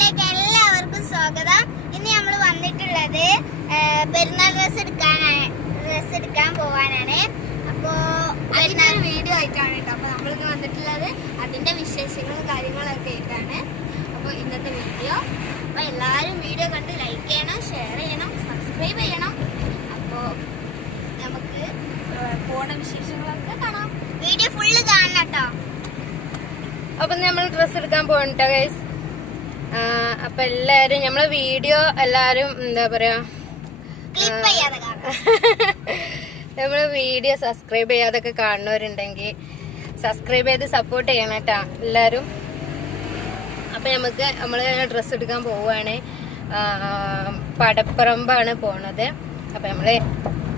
വീഡിയോയിലേക്ക് എല്ലാവർക്കും സ്വാഗതം. ഇന്ന് നമ്മൾ വന്നിട്ടുള്ളത് പെരുന്നാൾ ഡ്രസ് എടുക്കാൻ പോവാനാണ്. അപ്പോ വീഡിയോ ആയിട്ടാണ് കേട്ടോ. അപ്പൊ നമ്മളിന്ന് വന്നിട്ടുള്ളത് അതിന്റെ വിശേഷങ്ങളും കാര്യങ്ങളൊക്കെ ആയിട്ടാണ്. അപ്പോൾ ഇന്നത്തെ വീഡിയോ അപ്പൊ എല്ലാവരും വീഡിയോ കണ്ട് ലൈക്ക് ചെയ്യണം, ഷെയർ ചെയ്യണം, സബ്സ്ക്രൈബ് ചെയ്യണം. അപ്പോൾ നമുക്ക് പോണ വിശേഷങ്ങളൊക്കെ കാണാം. വീഡിയോ ഫുള്ള് കാണണം കേട്ടോ. അപ്പൊ നമ്മൾ ഡ്രസ് എടുക്കാൻ പോകണ്ട ഗൈസ്. അപ്പൊ എല്ലാരും നമ്മളെ വീഡിയോ എല്ലാരും എന്താ പറയാ നമ്മള് വീഡിയോ സബ്സ്ക്രൈബ് ചെയ്യാതൊക്കെ കാണുന്നവരുണ്ടെങ്കിൽ സബ്സ്ക്രൈബ് ചെയ്ത് സപ്പോർട്ട് ചെയ്യണം കേട്ടാ എല്ലാരും. അപ്പൊ നമ്മള് ഡ്രസ് എടുക്കാൻ പോവാണ്. പടപ്പറമ്പാണ് പോണത്. അപ്പൊ നമ്മള്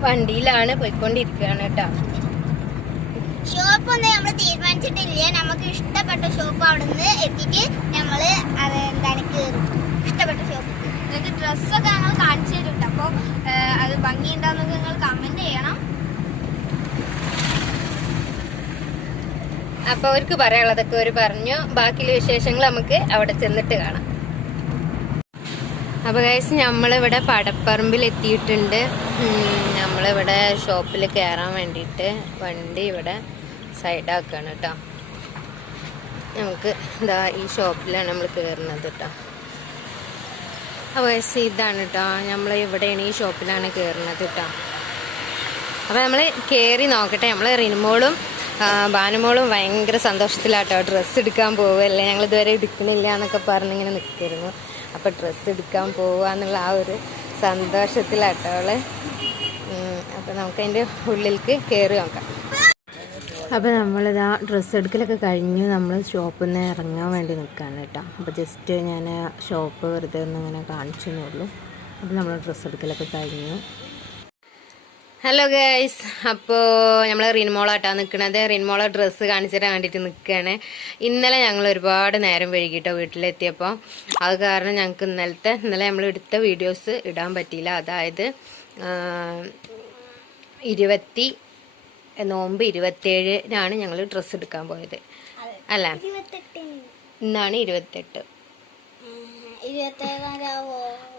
വണ്ടിയിലാണ് പോയിക്കൊണ്ടിരിക്കുകയാണ് കേട്ടാ. ഷോപ്പ് ഒന്നും നമ്മൾ തീരുമാനിച്ചിട്ടില്ല. നമുക്ക് ഇഷ്ടപ്പെട്ട ഷോപ്പ് അവിടെ നിന്ന് എത്തിയിട്ട് നമ്മള് കയറും. ഇഷ്ടപ്പെട്ട ഷോപ്പ് എന്നിട്ട് ഡ്രസ്സൊക്കെ ഞങ്ങൾ കാണിച്ചു തരും. അപ്പൊ അത് ഭംഗിയുണ്ടാവുന്നൊക്കെ നിങ്ങൾ കമന്റ് ചെയ്യണം. അപ്പൊ അവർക്ക് പറയാനുള്ളതൊക്കെ അവര് പറഞ്ഞു. ബാക്കിയുള്ള വിശേഷങ്ങൾ നമുക്ക് അവിടെ ചെന്നിട്ട് കാണാം. അപ്പൊ ഗൈസ് നമ്മളിവിടെ പടപ്പറമ്പിൽ എത്തിയിട്ടുണ്ട്. നമ്മളിവിടെ ഷോപ്പിൽ കയറാൻ വേണ്ടിയിട്ട് വണ്ടി ഇവിടെ സൈഡാക്കാണ് കേട്ടോ. നമുക്ക് ഇതാ ഈ ഷോപ്പിലാണ് നമ്മൾ കയറുന്നത് കേട്ടോ. അപ്പോൾ ഗൈസ് ഇതാണ് കേട്ടോ, നമ്മൾ ഇവിടെയാണ് ഈ ഷോപ്പിലാണ് കയറുന്നത് കേട്ടോ. അപ്പോൾ നമ്മൾ കയറി നോക്കട്ടെ. നമ്മൾ റിനുമോളും ബാനുമോളും ഭയങ്കര സന്തോഷത്തിലാട്ടോ. ഡ്രസ്സ് എടുക്കാൻ പോവുകയല്ലേ, ഞങ്ങൾ ഇതുവരെ എടുക്കണില്ല എന്നൊക്കെ പറഞ്ഞിങ്ങനെ നിൽക്കായിരുന്നു. അപ്പോൾ ഡ്രസ്സ് എടുക്കാൻ പോവാന്നുള്ള ആ ഒരു സന്തോഷത്തിലാട്ടോ അവള്. അപ്പോൾ നമുക്കതിൻ്റെ ഉള്ളിലേക്ക് കയറി നോക്കാം. അപ്പോൾ നമ്മളിതാ ഡ്രസ്സ് എടുക്കലൊക്കെ കഴിഞ്ഞു. നമ്മൾ ഷോപ്പിൽ നിന്ന് ഇറങ്ങാൻ വേണ്ടി നിൽക്കുകയാണ് കേട്ടോ. അപ്പോൾ ജസ്റ്റ് ഞാൻ ഷോപ്പ് വെറുതെ ഒന്ന് ഇങ്ങനെ കാണിച്ചെന്നേ ഉള്ളൂ. അപ്പോൾ നമ്മൾ ഡ്രസ്സ് എടുക്കലൊക്കെ കഴിഞ്ഞു. ഹലോ ഗൈസ്, അപ്പോൾ നമ്മൾ റിൻമോളാട്ടാ നിൽക്കുന്നത്. റിൻമോളെ ഡ്രസ്സ് കാണിച്ചു തരാൻ വേണ്ടിയിട്ട് നിൽക്കുകയാണ്. ഇന്നലെ ഞങ്ങൾ ഒരുപാട് നേരം വൈകിട്ടോ വീട്ടിലെത്തിയപ്പോൾ. അത് കാരണം ഞങ്ങൾക്ക് ഇന്നലെ നമ്മൾ എടുത്ത വീഡിയോസ് ഇടാൻ പറ്റിയില്ല. അതായത് നോമ്പ് 27-നാണ് ഞങ്ങൾ ഡ്രസ്സ് എടുക്കാൻ പോയത് അല്ല, ഇന്നാണ് 28.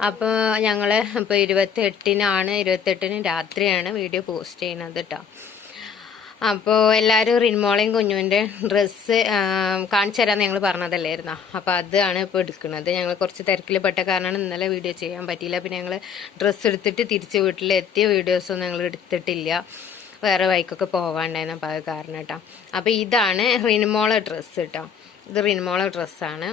അപ്പോൾ ഞങ്ങള് ഇപ്പോൾ 28-ന് രാത്രിയാണ് വീഡിയോ പോസ്റ്റ് ചെയ്യുന്നത് കേട്ടോ. അപ്പോൾ എല്ലാവരും റിൻമോളയും കുഞ്ഞുവിൻ്റെ ഡ്രസ്സ് കാണിച്ചു തരാമെന്ന് ഞങ്ങൾ പറഞ്ഞതല്ലായിരുന്നോ. അപ്പോൾ അതാണ് ഇപ്പോൾ എടുക്കുന്നത്. ഞങ്ങൾ കുറച്ച് തിരക്കിൽ പെട്ട കാരണമാണ് ഇന്നലെ വീഡിയോ ചെയ്യാൻ പറ്റിയില്ല. പിന്നെ ഞങ്ങൾ ഡ്രസ്സ് എടുത്തിട്ട് തിരിച്ച് വീട്ടിലെത്തിയ വീഡിയോസൊന്നും ഞങ്ങൾ എടുത്തിട്ടില്ല. വേറെ വഴിക്കൊക്കെ പോകാണ്ടായിരുന്നു. അപ്പോൾ അത് കാരണം കേട്ടോ. അപ്പോൾ ഇതാണ് റിൻമോളെ ഡ്രസ്സ് കേട്ടോ. ഇത് റിൻമോളെ ഡ്രസ്സാണ്.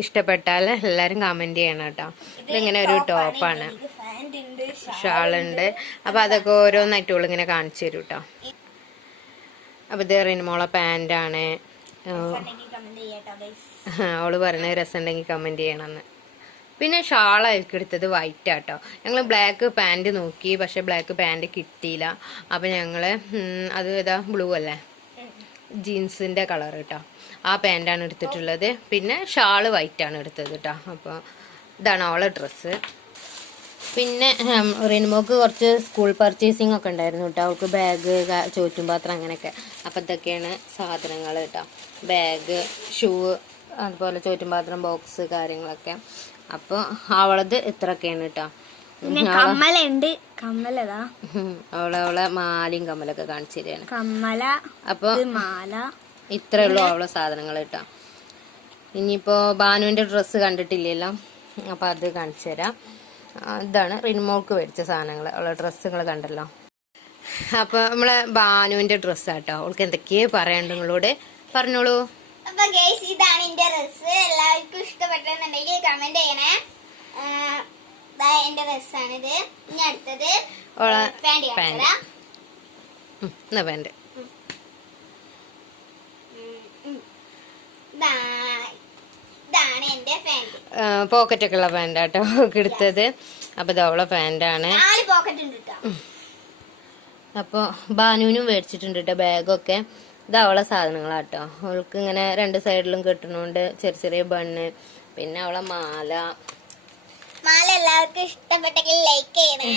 ഇഷ്ടപ്പെട്ടാൽ എല്ലാവരും കമൻറ്റ് ചെയ്യണം കേട്ടോ. ഇതിങ്ങനെ ഒരു ടോപ്പാണ്, ഷാളുണ്ട്. അപ്പോൾ അതൊക്കെ ഓരോന്നായിട്ടുള്ള ഇങ്ങനെ കാണിച്ചു തരും കേട്ടോ. അപ്പോൾ ഇത് റിൻമോളെ പാൻറ്റാണ്. അവള് പറയുന്നത് രസമുണ്ടെങ്കിൽ കമൻറ്റ് ചെയ്യണമെന്ന്. പിന്നെ ഷാളായിരിക്കും എടുത്തത് വൈറ്റ് ആട്ടോ. ഞങ്ങൾ ബ്ലാക്ക് പാൻറ് നോക്കി, പക്ഷെ ബ്ലാക്ക് പാൻറ് കിട്ടിയില്ല. അപ്പം ഞങ്ങൾ അത് ഇതാ ബ്ലൂ അല്ലേ, ജീൻസിൻ്റെ കളർ കേട്ടോ, ആ പാൻറ്റാണ് എടുത്തിട്ടുള്ളത്. പിന്നെ ഷാള് വൈറ്റാണ് എടുത്തത് കേട്ടോ. അപ്പോൾ ഇതാണ് അവളെ ഡ്രസ്സ്. പിന്നെ റിനുമോക്ക് കുറച്ച് സ്കൂൾ പർച്ചേസിങ് ഒക്കെ ഉണ്ടായിരുന്നു കേട്ടോ. അവൾക്ക് ബാഗ്, ചോറ്റും പാത്രം അങ്ങനെയൊക്കെ. അപ്പം ഇതൊക്കെയാണ് സാധനങ്ങൾ കേട്ടോ. ബാഗ്, ഷൂ, അതുപോലെ ചോറ്റും പാത്രം, ബോക്സ്, കാര്യങ്ങളൊക്കെ. അപ്പോൾ അവളത് ഇത്രയൊക്കെയാണ് കേട്ടോ. കമ്മലുണ്ട്, കമ്മലതാ അവളെ മാലയും കമ്മലൊക്കെ കാണിച്ചു തരികയാണ്. കമ്മല. അപ്പോൾ മാല ഇത്രേ ഉള്ളൂ അവളെ സാധനങ്ങൾ കേട്ടോ. ഇനിയിപ്പോൾ ബാനുവിൻ്റെ ഡ്രസ്സ് കണ്ടിട്ടില്ലല്ലോ, അപ്പോൾ അത് കാണിച്ചു തരാം. ഇതാണ് റിൻമോൾക്ക് മേടിച്ച സാധനങ്ങൾ. അവളെ ഡ്രസ്സുകൾ കണ്ടല്ലോ. അപ്പോൾ നമ്മളെ ബാനുവിൻ്റെ ഡ്രസ്സാട്ടോ. അവൾക്ക് എന്തൊക്കെയോ പറയാണ്ട് നിങ്ങളോട് പറഞ്ഞോളൂ. അപ്പൊ ഗൈസ് ഇതാണ് എന്റെ ഡ്രസ്സ്. എല്ലാവർക്കും ഇഷ്ടപ്പെട്ടെന്നുണ്ടെങ്കിൽ കമന്റ് ചെയ്യണേ. എന്റെ ഡ്രസ്സാണിത്. ഇനി അടുത്തത് പാന്റ്. ഇതാണ് എന്റെ പാന്റ്. പോക്കറ്റൊക്കെ ഉള്ള പാൻറ്റാട്ടോ എടുത്തത്. അപ്പൊ ഇതവളെ പാൻറ്റാണ്. 4 പോക്കറ്റ് ഉണ്ട് കേട്ടോ. അപ്പോൾ ബാനുവിനും മേടിച്ചിട്ടുണ്ട് കേട്ടോ ബാഗൊക്കെ. ഇത് അവളെ സാധനങ്ങളാട്ടോ. അവൾക്ക് ഇങ്ങനെ 2 സൈഡിലും കെട്ടുന്നുണ്ട്, ചെറിയ ചെറിയ ബണ്ണ്. പിന്നെ അവളെ മാല എല്ലാവർക്കും ഇഷ്ടപ്പെട്ടെങ്കിൽ ലൈക്ക് ചെയ്യണേ.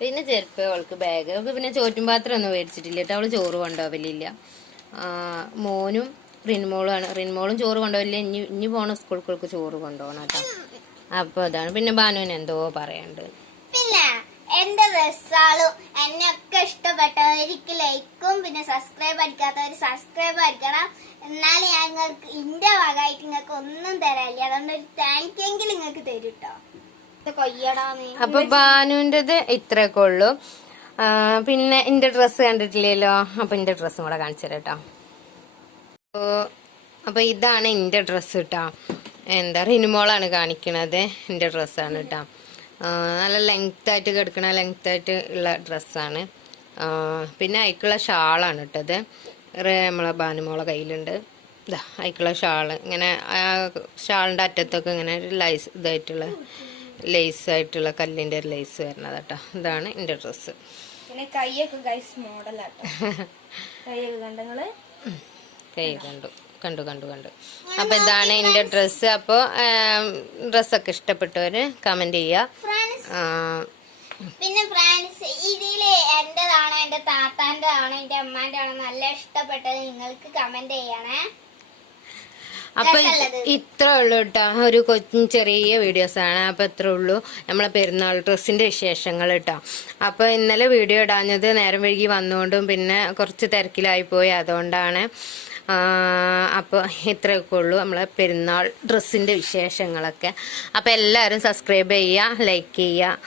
പിന്നെ ചെരുപ്പ്, അവൾക്ക് ബാഗ്. പിന്നെ ചോറ്റും പാത്രം ഒന്നും മേടിച്ചിട്ടില്ല കേട്ടോ. അവള് ചോറ് കൊണ്ടുപോകലില്ല. മോനും റിൻമോളും ചോറ് കൊണ്ടുപോയില്ല. ഇനി പോണ സ്കൂൾക്ക് ചോറ് കൊണ്ടുപോകണം കേട്ടോ. അപ്പൊ അതാണ്. പിന്നെ ബാനുവിന് എന്തോ പറയാണ്ട്. പിന്നെ എന്റെ ഡ്രസ്സാളും എന്നെയൊക്കെ ഇഷ്ടപ്പെട്ടവർക്ക് ലൈക്കും പിന്നെ സബ്സ്ക്രൈബ് അടിക്കാത്തവർ സബ്സ്ക്രൈബ് അടിക്കണം. എന്നാലും ഞങ്ങൾക്ക് ഇന്റെ വകമായിട്ട് നിങ്ങൾക്ക് ഒന്നും തരാനില്ല. അതുകൊണ്ട് ഒരു താങ്ക് എങ്കിലും നിങ്ങൾക്ക് തരും കേട്ടോ. കൊയ്യടാന്ന്. അപ്പൊ ബാനുവിൻ്റെത് ഇത്രയൊക്കെ ഉള്ളു. പിന്നെ എന്റെ ഡ്രസ്സ് കണ്ടിട്ടില്ലല്ലോ. അപ്പൊ എന്റെ ഡ്രസ്സും കൂടെ കാണിച്ചു തരാം കേട്ടോ. അപ്പൊ ഇതാണ് എന്റെ ഡ്രസ്സ് കേട്ടോ. എന്താ റിനുമോളാണ് കാണിക്കണത്. എന്റെ ഡ്രസ്സാണ് കേട്ടോ. നല്ല ലെങ്ത് ആയിട്ട് കിടക്കണ ലെങ്ത് ആയിട്ട് ഉള്ള ഡ്രസ്സാണ്. പിന്നെ അതിക്കുള്ള ഷാളാണ് ഇട്ടത്. നമ്മളെ ബാനുമോളെ കയ്യിലുണ്ട്. ഇതാ അതിക്കുള്ള ഷാള് ഇങ്ങനെ ഷാളിൻ്റെ അറ്റത്തൊക്കെ ഇങ്ങനെ ഒരു ലേസ് ആയിട്ടുള്ള കല്ലിൻ്റെ ഒരു ലേസ് വരുന്നത് കേട്ടോ. ഇതാണ് എൻ്റെ ഡ്രസ്സ്. പിന്നെ കൈയൊക്കെ ഗൈസ് മോഡലാട്ടോ. കൈയൊക്കെ കണ്ടങ്ങള് കൈ കണ്ടു. അപ്പൊ ഇതാണ് എൻ്റെ ഡ്രസ്സ്. അപ്പോൾ ഡ്രസ്സൊക്കെ ഇഷ്ടപ്പെട്ടവര് കമന്റ് ചെയ്യുക. പിന്നെ ഫ്രണ്ട്സ് ഇതില് എന്റേതാണോ എന്റെ താത്താന്റെ ആണോ എന്റെ അമ്മാന്റെ ആണോ നല്ല ഇഷ്ടപ്പെട്ടത് നിങ്ങൾക്ക് കമന്റ് ചെയ്യണേ. അപ്പൊ ഇത്ര ഉള്ളു കേട്ടോ. ഒരു ചെറിയ വീഡിയോസ് ആണ്. അപ്പൊ ഇത്ര ഉള്ളു നമ്മളെ പെരുന്നാൾ ഡ്രസ്സിന്റെ വിശേഷങ്ങൾ കേട്ടോ. അപ്പൊ ഇന്നലെ വീഡിയോ ഇടാഞ്ഞത് നേരം വൈകി വന്നുകൊണ്ടും പിന്നെ കുറച്ച് തിരക്കിലായി പോയി, അതുകൊണ്ടാണ്. അപ്പോൾ ഇത്രയൊക്കെ ഉള്ളൂ നമ്മളെ പെരുന്നാൾ ഡ്രസ്സിൻ്റെ വിശേഷങ്ങളൊക്കെ. അപ്പോൾ എല്ലാവരും സബ്സ്ക്രൈബ് ചെയ്യുക, ലൈക്ക് ചെയ്യുക,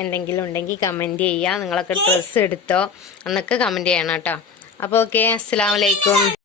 എന്തെങ്കിലും ഉണ്ടെങ്കിൽ കമൻറ്റ് ചെയ്യുക. നിങ്ങളൊക്കെ ഡ്രസ്സ് എടുത്തോ എന്നൊക്കെ കമൻറ്റ് ചെയ്യണം കേട്ടോ. അപ്പോൾ ഓക്കെ, അസ്സലാമു അലൈക്കും.